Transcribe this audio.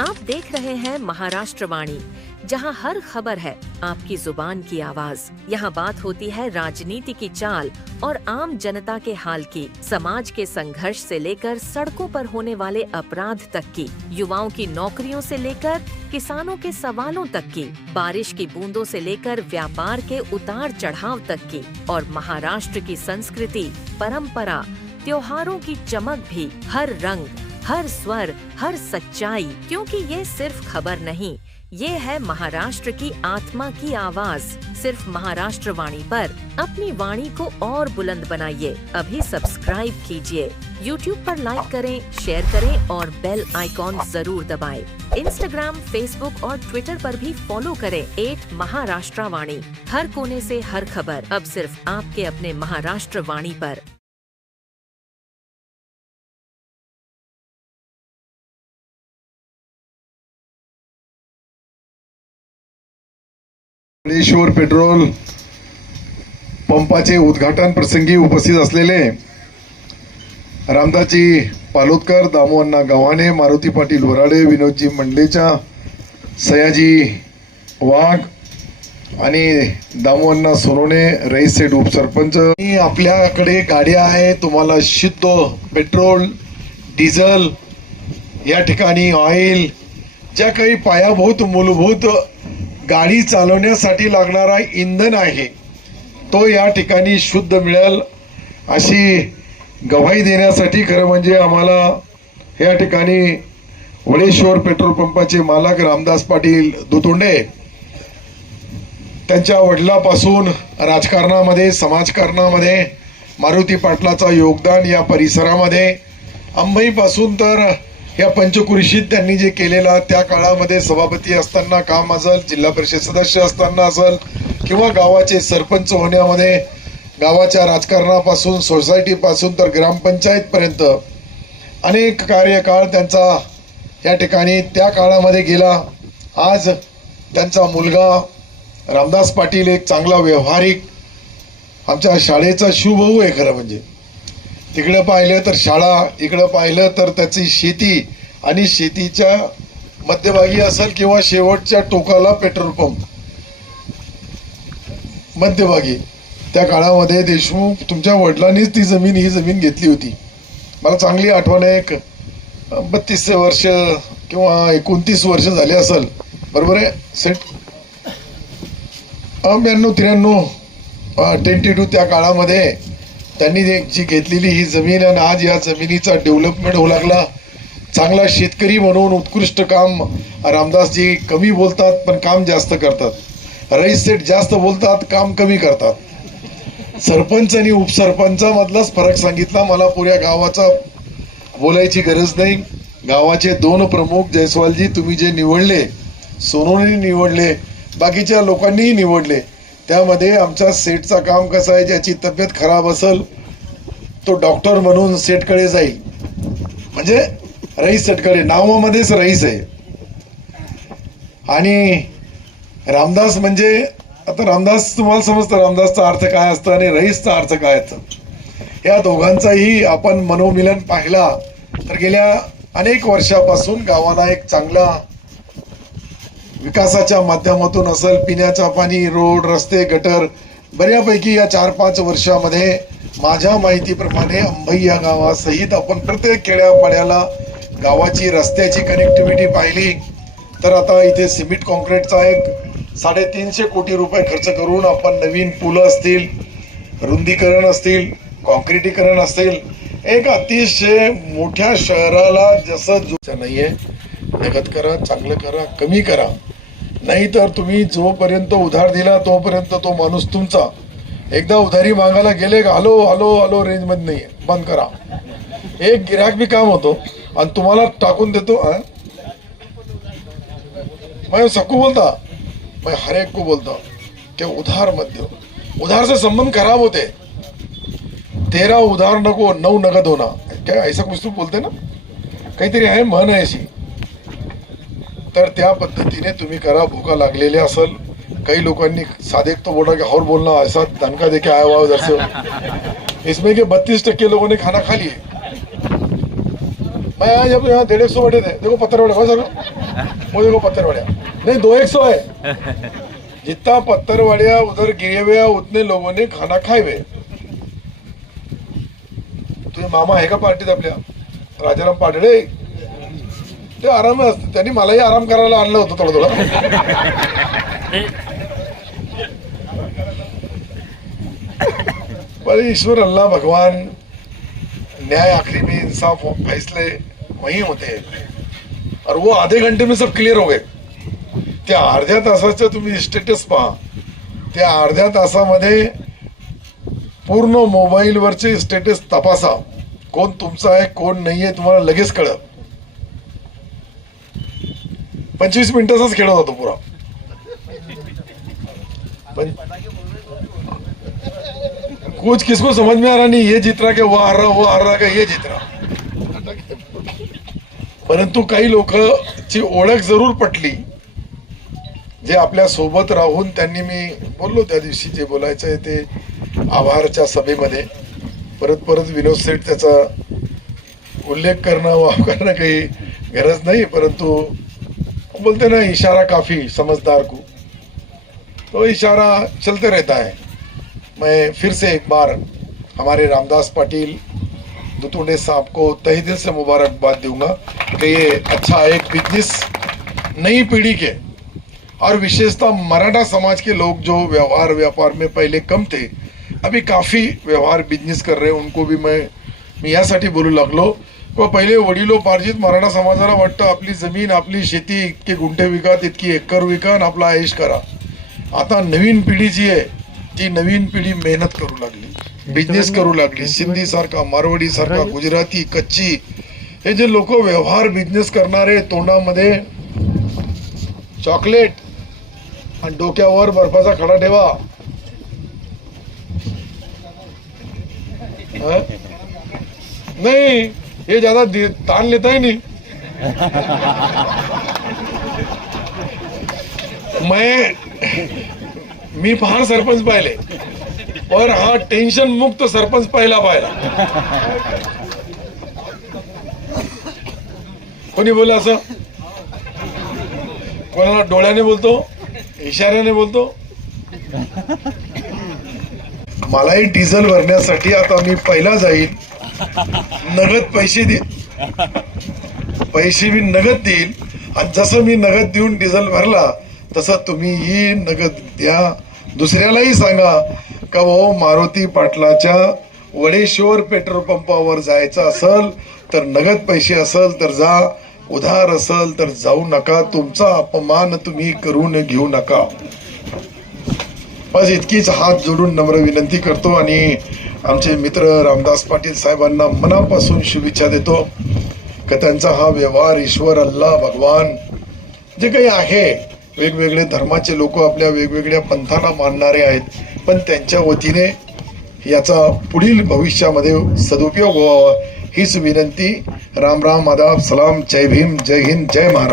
आप देख रहे हैं महाराष्ट्र वाणी, जहाँ हर खबर है आपकी ज़ुबान की आवाज़। यहाँ बात होती है राजनीति की चाल और आम जनता के हाल की, समाज के संघर्ष से लेकर सड़कों पर होने वाले अपराध तक की, युवाओं की नौकरियों से लेकर किसानों के सवालों तक की, बारिश की बूंदों से लेकर व्यापार के उतार चढ़ाव तक की और महाराष्ट्र की संस्कृति, परंपरा, त्योहारों की चमक भी, हर रंग हर स्वर, हर सच्चाई, क्योंकि ये सिर्फ़ खबर नहीं, ये है महाराष्ट्र की आत्मा की आवाज़। सिर्फ़ महाराष्ट्र वाणी पर अपनी वाणी को और बुलंद बनाइए। अभी सब्सक्राइब कीजिए। YouTube पर लाइक करें शेयर करें और बेल आइकॉन ज़रूर दबाएँ। इंस्टाग्राम फेसबुक और ट्विटर पर भी फॉलो करें। एट महाराष्ट्र वाणी हर कोने से हर खबर। अब सिर्फ़ आपके अपने महाराष्ट्र वाणी पर। महाबळेश्वर पेट्रोल पंपाचे उद्घाटन प्रसंगी उपस्थित असलेले रामदासजी पालोदकर दामोअण्णा गव्हाणे मारुती पाटील वराडे विनोदजी मंडलेच्या सयाजी वाघ आणि दामोअण्णा सोनवणे रईस सेठ उपसरपंच. आपल्याकडे गाड्या आहे तुम्हाला शुद्ध पेट्रोल डिझेल या ठिकाणी ऑइल ज्या काही पायाभूत मूलभूत गाडी चालवण्यासाठी लागणारा इंधन आहे. तो या ठिकाणी शुद्ध मिळेल अशी गवाही देण्यासाठी खरं म्हणजे आम्हाला या ठिकाणी वडेश्वर पेट्रोल पंपाचे मालक रामदास पाटील दुतोंडे त्यांच्या वडिलापासून राजकारणामध्ये समाजकारणामध्ये मारुती पाटलाचा योगदान या परिसरामध्ये. अंबईपासून तर या पंचकुरीशीत त्यांनी जे केलेला त्या काळामध्ये सभापती असताना काम असेल जिल्हा परिषद सदस्य असताना असेल किंवा गावाचे सरपंच होण्यामध्ये गावाच्या राजकारणापासून सोसायटीपासून तर ग्रामपंचायतपर्यंत अनेक कार्यकाळ त्यांचा या ठिकाणी त्या काळामध्ये गेला. आज त्यांचा मुलगा रामदास पाटील एक चांगला व्यवहारिक आमच्या शाळेचा शुभभाऊ आहे खरं म्हणजे. तिकडं पाहिलं तर शाळा इकडं पाहिलं तर त्याची शेती आणि शेतीच्या मध्यभागी असेल किंवा शेवटच्या टोकाला पेट्रोल पंप. मध्यभागी. त्या काळामध्ये देशमुख तुमच्या वडिलांनीच ती जमीन ही जमीन घेतली होती. मला चांगली आठवण आहे एक बत्तीस वर्ष किंवा एकोणतीस वर्ष झाले असेल. बरोबर आहे सेट ब्याण्णव त्र्याण्णव ट्वेंटी टू त्या काळामध्ये त्यांनी जी घेतलेली ही जमीन आणि आज या जमिनीचा डेव्हलपमेंट होऊ लागला. चांगला शेतकरी म्हणून उत्कृष्ट काम रामदासजी कमी बोलतात पण काम जास्त करतात. रईस सेठ जास्त बोलतात काम कमी करतात. सरपंच आणि उपसरपंचामधलाच फरक सांगितला. मला पुऱ्या गावाचा बोलायची गरज नाही. गावाचे दोन प्रमुख जयस्वालजी तुम्ही जे निवडले सोनवणे निवडले बाकीच्या लोकांनीही निवडले. त्यामध्ये आमच्या सेटचा काम कसं आहे ज्याची तब्येत खराब असेल तो डॉक्टर म्हणून सेटकडे जाईल. म्हणजे रईस सेटकडे नावामध्येच रईस आहे. आणि रामदास म्हणजे आता रामदास तुम्हाला समजतं रामदासचा अर्थ काय असतं आणि रईसचा अर्थ काय असतं? या दोघांचाही आपण मनोमिलन पाहिला. तर गेल्या अनेक वर्षापासून गावाला एक चांगला विकासाच्या माध्यमातून असेल पिण्याचा पाणी रोड रस्ते गटर बऱ्यापैकी या चार पाच वर्षामध्ये माझ्या माहितीप्रमाणे अंबई या गावासहित आपण प्रत्येक खेड्यापाड्याला गावाची रस्त्याची कनेक्टिव्हिटी पाहिली. तर आता इथे सिमेंट कॉन्क्रीटचा एक साडेतीनशे कोटी रुपये खर्च करून आपण नवीन पुलं असतील रुंदीकरण असतील कॉन्क्रिटीकरण असतील. एक अतिशय मोठ्या शहराला जसं जो आहे जगत करा चांगलं करा कमी करा. नाही तर तुम्ही जोपर्यंत उधार दिला तोपर्यंत तो माणूस तुमचा. एकदा उधारी मागायला गेले का हलो हलो हलो रेंजमध्ये नाही बंद करा. एक गिराक बी काम होतो आणि तुम्हाला टाकून देतो हा? मैं सबको बोलता मैं हर एक को बोलता कि उधार मत दो. उधार से संबंध खराब होते. तेरा उधार नको नऊ नगद होना क्या ऐसा कुछ बोलते ना? काहीतरी आहे म्हण आहे अशी. तर त्या पद्धतीने तुम्ही करा भूका लागलेले असल कई लोकांनी साधे तो बोला कि और बोलना ऐसा धनका दे के आया हुआ उधर से. इसमें के बत्तीस टक्के लोगों ने खाना खा लिए। मैं जब यहाँ डेढ़ एक सौ बैठे थे देखो पत्थर वड़े सर वो देखो पत्थर वड़िया नहीं दो एक सौ है। जितना पत्थर वड़िया उधर गिरे हुए उतने लोगों ने खाना खाए हुए। तुझे मामा आहे का पार्टीत आपल्या राजाराम पाटडे? ते आराम असते. त्यांनी मलाही आराम करायला आणलं होतं थोडं थोडं. पर ईश्वर अल्लाह भगवान न्याय आखिरी में इंसाफ फैसले वही होते. हैं और वो आधे घंटे में सब क्लियर हो गए. त्या अर्ध्या तासाचं तुम्ही स्टेटस पहा. त्या अर्ध्या तासामध्ये पूर्ण मोबाईलवरचे स्टेटस तपासा. कोण तुमचा आहे कोण नाही आहे तुम्हाला लगेच कळत पंचवीस मिनिटाचाच खेळ होतो पुरा. पण कुछ किसको समझ में आ रहा नहीं ये जीत रहा क्या वो हार रहा वो हार रहा का ये जीत रहा परंतु काही लोक ची ओळख जरूर पटली. जे आपल्यासोबत राहून त्यांनी मी बोललो त्या दिवशी जे बोलायचं आहे ते आभारच्या सभेमध्ये. परत परत विनोद सेठ त्याचा उल्लेख करणं वाव करणं काही गरज नाही परंतु बोलते ना, इशारा काफ़ी समझदार को। तो इशारा चलते रहता है। मैं फिर से एक बार हमारे रामदास पाटिल, दुतुंडे साहब को तहे दिल से मुबारकबाद दूँगा कि ये अच्छा एक बिज़नेस नई पीढ़ी के और विशेषतः मराठा समाज के लोग जो व्यवहार व्यापार में पहले कम थे, अभी काफ़ी व्यवहार बिज़नेस कर रहे हैं, उनको भी मैं मी यासाठी बोलू लागलो। व पहिले वडिलोपार्जित मराठा समाजाला वाटतं आपली जमीन आपली शेती इतके गुंठे विका तितकी एकर विका आणि आपला आयुष करा. आता नवीन पिढी जी आहे ती नवीन पिढी मेहनत करू लागली बिझनेस करू लागली सिंधी सारखा मारवाडी सारखा गुजराती कच्ची हे जे लोक व्यवहार बिझनेस करणारे तोंडामध्ये चॉकलेट आणि डोक्यावर बर्फाचा खडा ठेवा? नहीं. ये ज्यादा ताण तान लेता ही नहीं. मैं मी फार सरपंच पाहिले. पर हा टेन्शन मुक्त सरपंच पहिला पाहिला. कोणी बोल असं? कोणाला डोळ्याने बोलतो? इशाऱ्याने बोलतो? मलाही डिझेल भरण्यासाठी आता मी पहिला जाईल नगद पैसे देईल पैसे मी नगद देईल आणि जसं मी नगद देऊन डिझेल भरला तसं तुम्हीही नगद द्या. दुसऱ्यालाही सांगा का भाऊ मारुती पाटलाच्या वडेश्वर पेट्रोल पंपावर जायचं असल तर नगद पैसे असल तर जा. उधार असल तर जाऊ नका. तुमचा अपमान तुम्ही करून घेऊ नका. बस इतकीच हात जोडून नम्र विनंती करतो आणि आमचे मित्र रामदास पाटील साहेबांना मनापासून शुभेच्छा देतो का त्यांचा हा व्यवहार ईश्वर अल्ला भगवान. जे काही आहे वेगवेगळे धर्माचे लोक आपल्या वेगवेगळ्या पंथांना मानणारे आहेत पण त्यांच्या वतीने याचा पुढील भविष्यामध्ये सदुपयोग व्हावा हीच विनंती. राम राम आदाब सलाम जय भीम जय हिंद जय महाराज